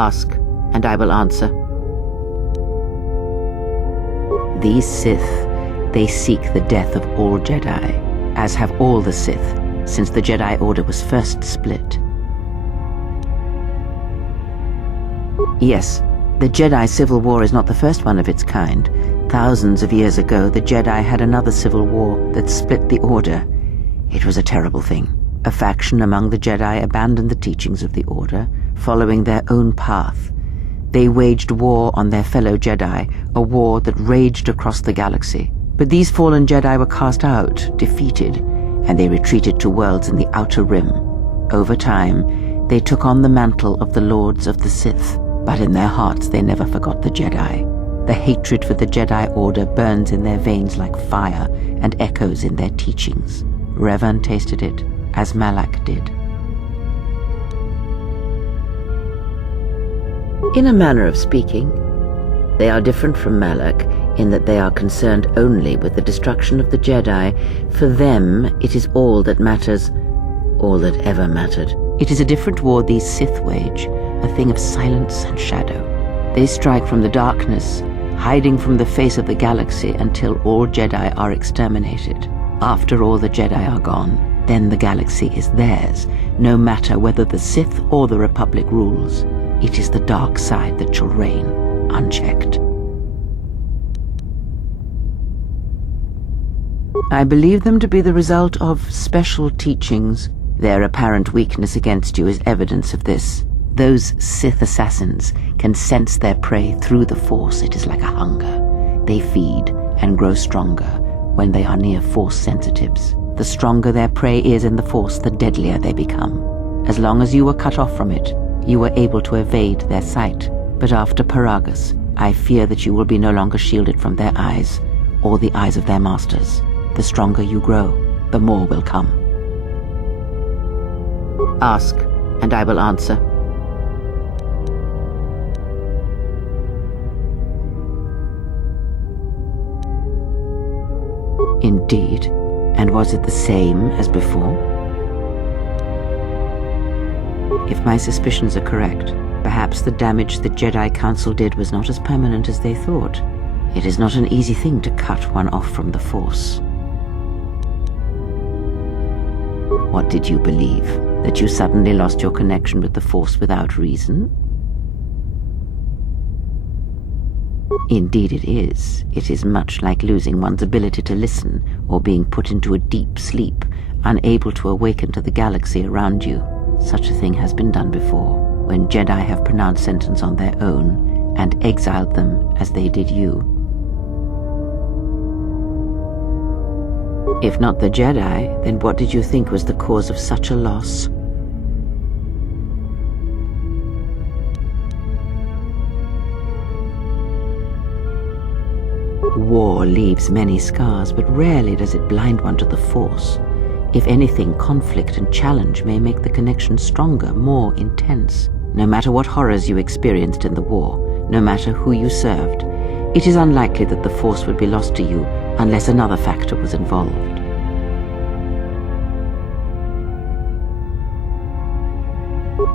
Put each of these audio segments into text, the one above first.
Ask, and I will answer. These Sith, they seek the death of all Jedi, as have all the Sith, since the Jedi Order was first split. Yes, the Jedi Civil War is not the first one of its kind. Thousands of years ago, the Jedi had another civil war that split the Order. It was a terrible thing. A faction among the Jedi abandoned the teachings of the Order, following their own path. They waged war on their fellow Jedi, a war that raged across the galaxy. But these fallen Jedi were cast out, defeated, and they retreated to worlds in the Outer Rim. Over time, they took on the mantle of the Lords of the Sith, but in their hearts they never forgot the Jedi. The hatred for the Jedi Order burns in their veins like fire and echoes in their teachings. Revan tasted it, as Malak did. In a manner of speaking, they are different from Malak in that they are concerned only with the destruction of the Jedi. For them, it is all that matters, all that ever mattered. It is a different war these Sith wage, a thing of silence and shadow. They strike from the darkness, hiding from the face of the galaxy until all Jedi are exterminated. After all the Jedi are gone, then the galaxy is theirs, no matter whether the Sith or the Republic rules. It is the dark side that shall reign, unchecked. I believe them to be the result of special teachings. Their apparent weakness against you is evidence of this. Those Sith assassins can sense their prey through the Force. It is like a hunger. They feed and grow stronger when they are near Force sensitives. The stronger their prey is in the Force, the deadlier they become. As long as you were cut off from it, you were able to evade their sight. But after Peragus, I fear that you will be no longer shielded from their eyes, or the eyes of their masters. The stronger you grow, the more will come. Ask, and I will answer. Indeed. And was it the same as before? If my suspicions are correct, perhaps the damage the Jedi Council did was not as permanent as they thought. It is not an easy thing to cut one off from the Force. What did you believe? That you suddenly lost your connection with the Force without reason? Indeed it is. It is much like losing one's ability to listen, or being put into a deep sleep, unable to awaken to the galaxy around you. Such a thing has been done before, when Jedi have pronounced sentence on their own, and exiled them as they did you. If not the Jedi, then what did you think was the cause of such a loss? War leaves many scars, but rarely does it blind one to the Force. If anything, conflict and challenge may make the connection stronger, more intense. No matter what horrors you experienced in the war, no matter who you served, it is unlikely that the Force would be lost to you unless another factor was involved.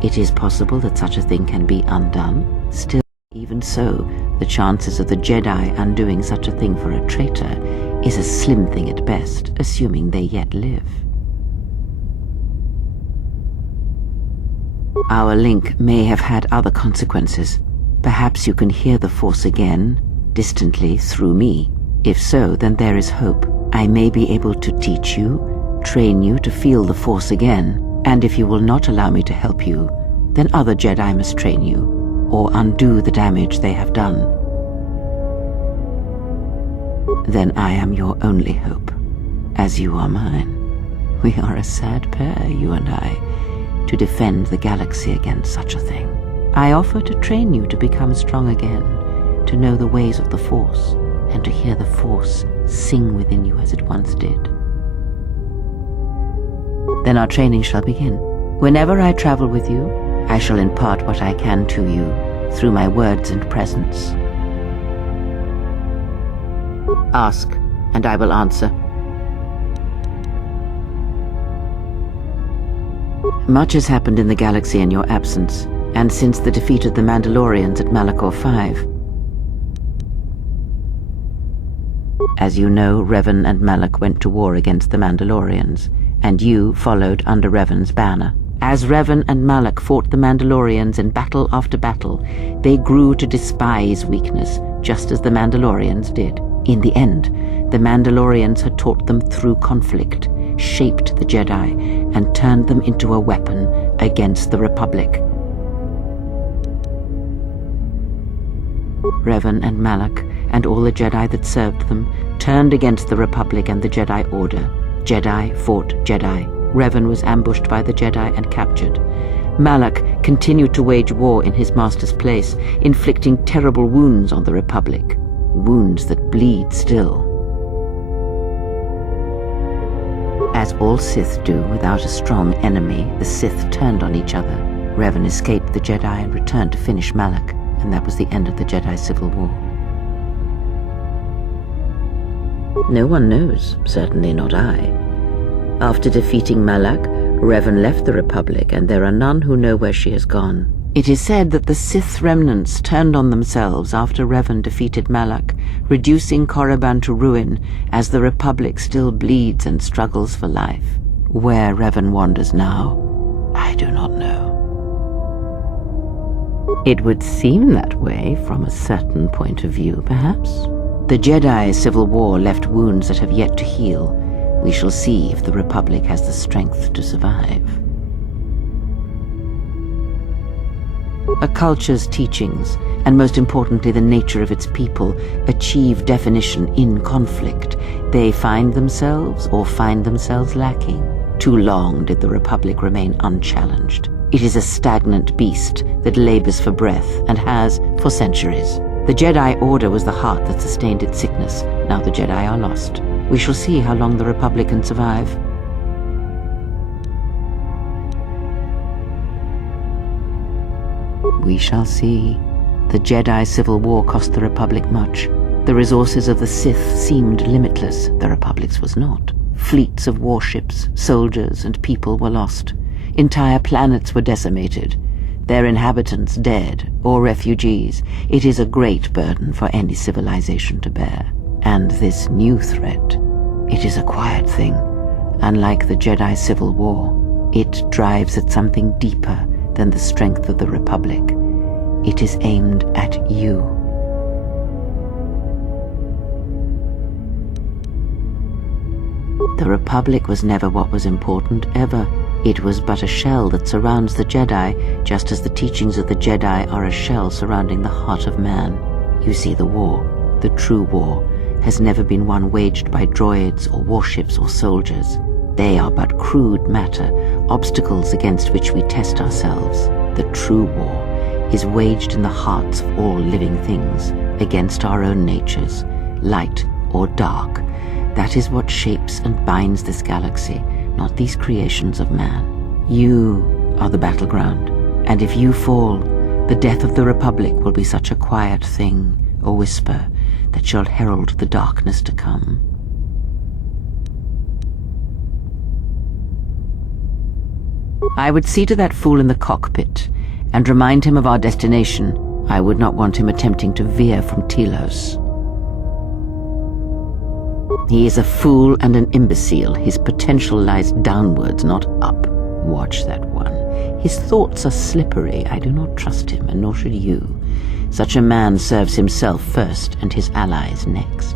It is possible that such a thing can be undone. Still, even so, the chances of the Jedi undoing such a thing for a traitor is a slim thing at best, assuming they yet live. Our link may have had other consequences. Perhaps you can hear the Force again, distantly, through me. If so, then there is hope. I may be able to teach you, train you to feel the Force again, and if you will not allow me to help you, then other Jedi must train you, or undo the damage they have done. Then I am your only hope, as you are mine. We are a sad pair, you and I, to defend the galaxy against such a thing. I offer to train you to become strong again, to know the ways of the Force, and to hear the Force sing within you as it once did. Then our training shall begin. Whenever I travel with you, I shall impart what I can to you through my words and presence. Ask, and I will answer. Much has happened in the galaxy in your absence, and since the defeat of the Mandalorians at Malachor 5. As you know, Revan and Malak went to war against the Mandalorians, and you followed under Revan's banner. As Revan and Malak fought the Mandalorians in battle after battle, they grew to despise weakness, just as the Mandalorians did. In the end, the Mandalorians had taught them through conflict, shaped the Jedi, and turned them into a weapon against the Republic. Revan and Malak, and all the Jedi that served them, turned against the Republic and the Jedi Order. Jedi fought Jedi. Revan was ambushed by the Jedi and captured. Malak continued to wage war in his master's place, inflicting terrible wounds on the Republic. Wounds that bleed still. As all Sith do without a strong enemy, the Sith turned on each other. Revan escaped the Jedi and returned to finish Malak, and that was the end of the Jedi Civil War. No one knows, certainly not I. After defeating Malak, Revan left the Republic, and there are none who know where she has gone. It is said that the Sith remnants turned on themselves after Revan defeated Malak, reducing Korriban to ruin as the Republic still bleeds and struggles for life. Where Revan wanders now, I do not know. It would seem that way from a certain point of view, perhaps. The Jedi Civil War left wounds that have yet to heal. We shall see if the Republic has the strength to survive. A culture's teachings, and most importantly the nature of its people, achieve definition in conflict. They find themselves lacking. Too long did the Republic remain unchallenged. It is a stagnant beast that labors for breath and has for centuries. The Jedi Order was the heart that sustained its sickness. Now the Jedi are lost. We shall see how long the Republic can survive. We shall see. The Jedi Civil War cost the Republic much. The resources of the Sith seemed limitless. The Republic's was not. Fleets of warships, soldiers, and people were lost. Entire planets were decimated. Their inhabitants dead or refugees. It is a great burden for any civilization to bear. And this new threat, it is a quiet thing. Unlike the Jedi Civil War, it drives at something deeper than the strength of the Republic. It is aimed at you. The Republic was never what was important, ever. It was but a shell that surrounds the Jedi, just as the teachings of the Jedi are a shell surrounding the heart of man. You see, the war, the true war, has never been one waged by droids or warships or soldiers. They are but crude matter, obstacles against which we test ourselves. The true war is waged in the hearts of all living things, against our own natures, light or dark. That is what shapes and binds this galaxy, not these creations of man. You are the battleground, and if you fall, the death of the Republic will be such a quiet thing, a whisper, that shall herald the darkness to come. I would see to that fool in the cockpit, and remind him of our destination. I would not want him attempting to veer from Telos. He is a fool and an imbecile. His potential lies downwards, not up. Watch that one. His thoughts are slippery. I do not trust him, and nor should you. Such a man serves himself first and his allies next.